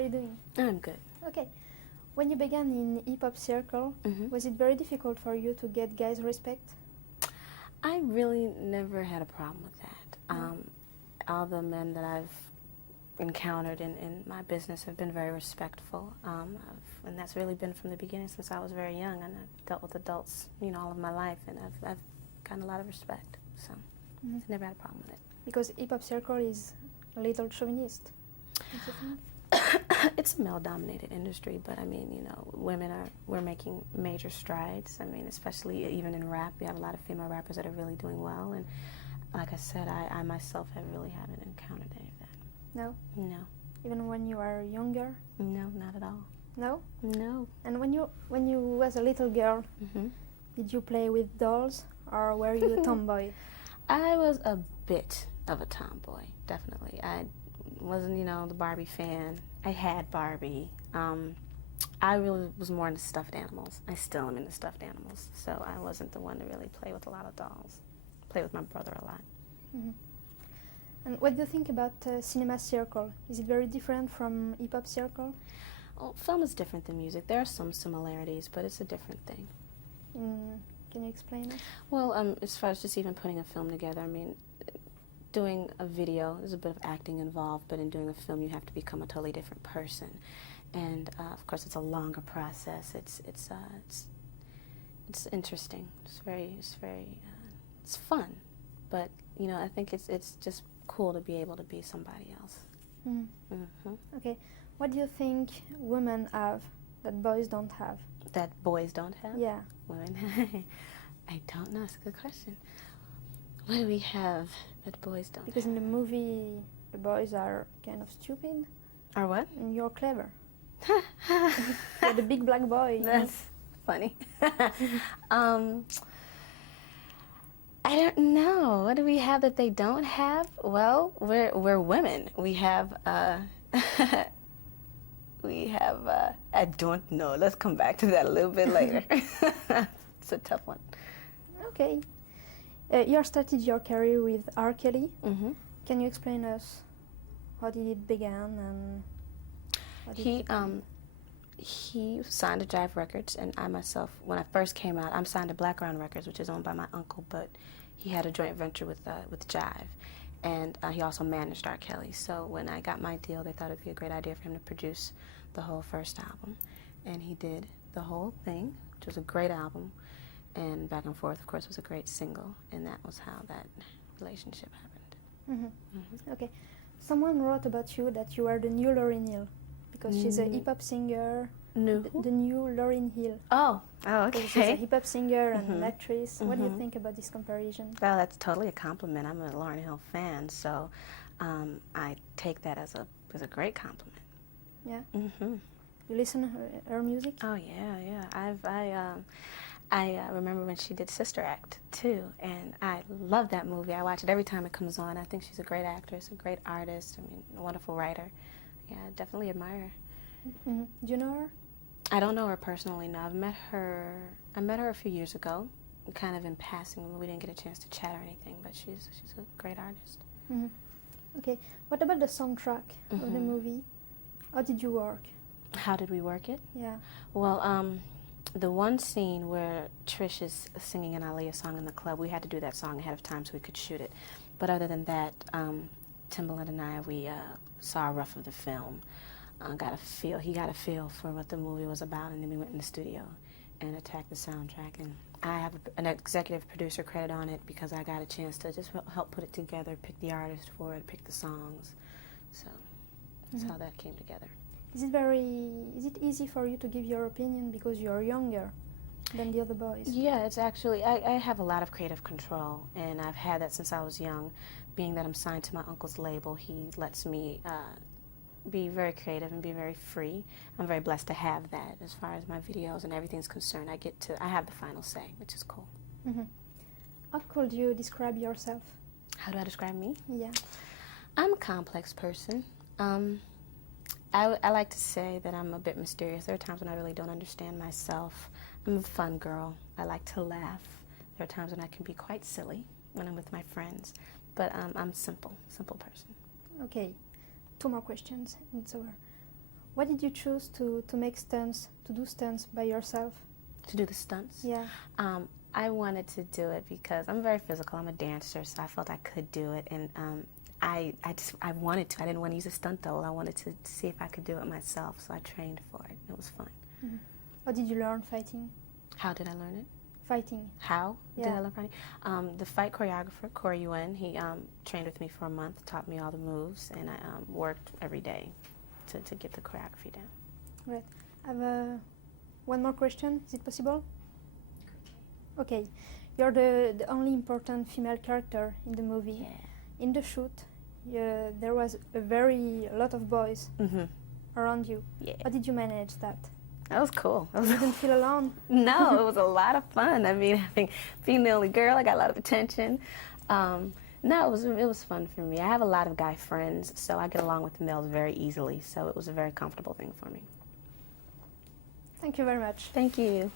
are you doing? I'm good. Okay. When you began in hip-hop circle, was it very difficult for you to get guys' respect? I really never had a problem with that. All the men that I've encountered in my business have been very respectful, and that's really been from the beginning since I was very young, and I've dealt with adults, all of my life, and I've gotten a lot of respect, so I've never had a problem with it. Because hip-hop circle is a little chauvinist, don't you think? It's a male-dominated industry, but I mean, we're making major strides. I mean, especially even in rap, we have a lot of female rappers that are really doing well, and like I said, I myself really haven't encountered any of that. No? No. Even when you are younger? No, not at all. No? No. And when you was a little girl, did you play with dolls, or were you a tomboy? I was a bit of a tomboy, definitely. I wasn't, the Barbie fan. I had Barbie. I really was more into stuffed animals. I still am into stuffed animals, so I wasn't the one to really play with a lot of dolls. Play with my brother a lot. And what do you think about cinema circle? Is it very different from hip-hop circle? Well, film is different than music. There are some similarities, but it's a different thing. Can you explain it? Well, as far as just even putting a film together, I mean, doing a video, there's a bit of acting involved, but in doing a film, you have to become a totally different person. And of course, it's a longer process. It's interesting. It's fun. But I think it's just cool to be able to be somebody else. Okay. What do you think women have that boys don't have? That boys don't have? Yeah. Women? I don't know. It's a good question. What do we have that boys don't Because have? in the movie, the boys are kind of stupid. Are what? And you're clever. You're the big black boy. That's funny. I don't know. What do we have that they don't have? Well, we're women. We have I don't know. Let's come back to that a little bit later. It's a tough one. Okay. You started your career with R. Kelly. Can you explain us how did it begin and how did he signed to Jive Records, and I myself, when I first came out, I'm signed to Black Round Records, which is owned by my uncle, but he had a joint venture with Jive, and he also managed R. Kelly. So when I got my deal, they thought it'd be a great idea for him to produce the whole first album, and he did the whole thing, which was a great album, and Back and Forth, of course, was a great single, and that was how that relationship happened. Okay. Someone wrote about you that you are the new Lauryn Hill, because she's a hip-hop singer. The new Lauryn Hill. Oh, okay. She's a hip-hop singer and an actress. What do you think about this comparison? Well, that's totally a compliment. I'm a Lauryn Hill fan, so I take that as a great compliment. Yeah. You listen to her music? Oh yeah. I remember when she did Sister Act too, and I love that movie. I watch it every time it comes on. I think she's a great actress, a great artist. I mean, a wonderful writer. Yeah, I definitely admire her. Do you know her? I don't know her personally. No, I met her a few years ago, kind of in passing. We didn't get a chance to chat or anything, but she's a great artist. Okay. What about the soundtrack of the movie? How did you work? How did we work it? Yeah. Well, the one scene where Trish is singing an Aaliyah song in the club, we had to do that song ahead of time so we could shoot it. But other than that, Timbaland and I, we saw a rough of the film. He got a feel for what the movie was about, and then we went in the studio and attacked the soundtrack. And I have an executive producer credit on it because I got a chance to just help put it together, pick the artist for it, pick the songs. So that's how that came together. Is it easy for you to give your opinion because you're younger than the other boys? Yeah, it's actually, I have a lot of creative control, and I've had that since I was young. Being that I'm signed to my uncle's label, he lets me be very creative and be very free. I'm very blessed to have that as far as my videos and everything's concerned. I have the final say, which is cool. How could you describe yourself? How do I describe me? Yeah. I'm a complex person. I like to say that I'm a bit mysterious. There are times when I really don't understand myself. I'm a fun girl. I like to laugh. There are times when I can be quite silly when I'm with my friends. But I'm simple person. Okay. 2 more questions and it's over. Why did you choose to make stunts, to do stunts by yourself? To do the stunts? Yeah. I wanted to do it because I'm very physical. I'm a dancer, so I felt I could do it, and I wanted to. I didn't want to use a stunt double. I wanted to see if I could do it myself, so I trained for it. It was fun. Mm-hmm. How did you learn fighting? How did I learn it? Fighting. How Yeah. did I learn fighting? The fight choreographer, Corey Yuen, he trained with me for a month, taught me all the moves, and I worked every day to get the choreography down. Great. I have one more question. Is it possible? Okay. You're the only important female character in the movie. Yeah. In the shoot, there was a lot of boys around you. Yeah. How did you manage that? That was cool. You didn't feel alone? No, it was a lot of fun. I mean, being the only girl, I got a lot of attention. No, it was fun for me. I have a lot of guy friends, so I get along with males very easily, so it was a very comfortable thing for me. Thank you very much. Thank you.